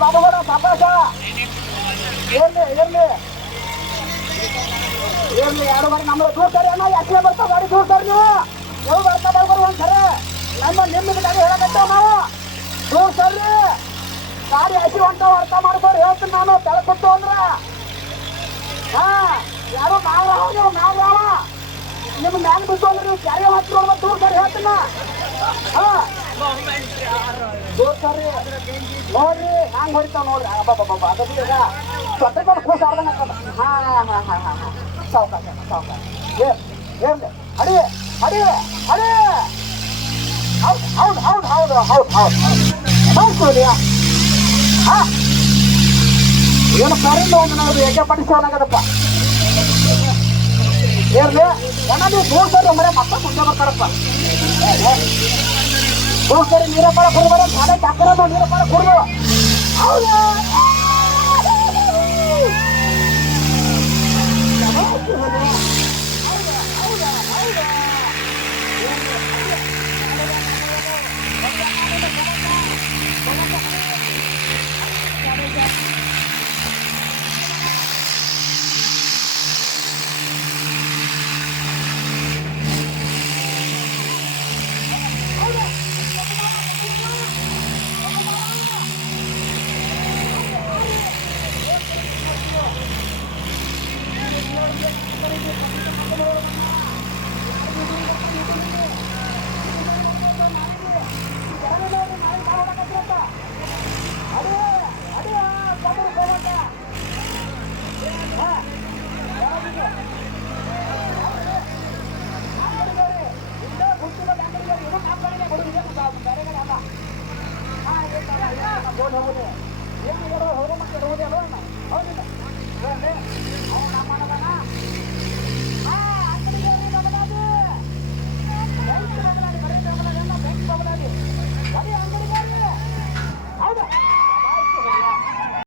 ಬಾಬುಗೌಡ ಸಾಪಾಸ ಇರ್ಲಿ ಇರ್ಲಿ ಇರ್ಲಿ 2 ಬಾರಿ ನಮ್ದು ದೂರ ಸರಿ ಅಣ್ಣ ಯಾಕೆ ಬರ್ತಾವ ಗಾಡಿ ದೂರ ಸರಿ ನೀವು ಬರ್ತಾ ಬರ್ಬಾರು ಒಂದ್ಸರಿ ನಿಮ್ದು ಗಾಡಿ ಹೇಳಕತ್ತೇವ ನಾವು ದೂರ ಸರಿ ಗಾಡಿ ಹಸಿ ಹೊಂಟಾವ ಅರ್ಥ ಮಾಡ್ಕೊಂಡು ಹೇಳ್ತೀನಿ ನಾನು ತೆಳಕೊಟ್ಟು ಅಂದ್ರ ಹಾ ಯಾರು ನಾವ್ ನಿಮ್ ಮ್ಯಾಗ ಬಿಟ್ಟು ಅಂದ್ರೆ ನೀವು ಕ್ಯಾರಿ ಹಾಕಿ ನೋಡ್ಬ ದೂರ ಸರಿ ಹೇಳ್ತೀನ ಹಾ ದೂರ ಸರಿ ನೋಡ್ರಿ ಹ್ಯಾಂಗ್ ಹೊಡಿತಾವ ನೋಡ್ರಿ ಅಬ್ಬಬ್ಬಬ್ಬ ಅದು ಬಿಡ ಸ್ವತಃ ಖುಷಿ ಆಡ್ದಂಗ ಹಾ ಹಾ ಹಾ ಹಾ ಹಾ ಸಾವ್ಕಾಶ ಸಾವ್ಕಾಶ ಏನ್ರಿ ಅಡಿ ಅಡಿ ಅಡಿ ಹೌದು ಹೌದು ಹೌದು ಹೌದು ಹೌದು ಹೌದು ಹೌದು ಹಾ ಏನು ಕರೆಂಟ್ ಒಂದು ನನಗೆ ಏಕೆ ಪಡಿಸೋನಾಗದಪ್ಪ ಏರ್ಲಿ ಒಣ ನೀವು ದೂರ ಸರಿ ಮರೆ ಮಕ್ಕ ಮುಂದೆ ಬರ್ತಾರಪ್ಪ ದೂರ ಸರಿ ನೀರಪ್ಪಾರ ಕುಡ್ಬಾರ ಸಾಡೆ ಟಾಕರ ನೀರಪ್ಪಾರ ಕುಡ್ದು ಹೌದಾ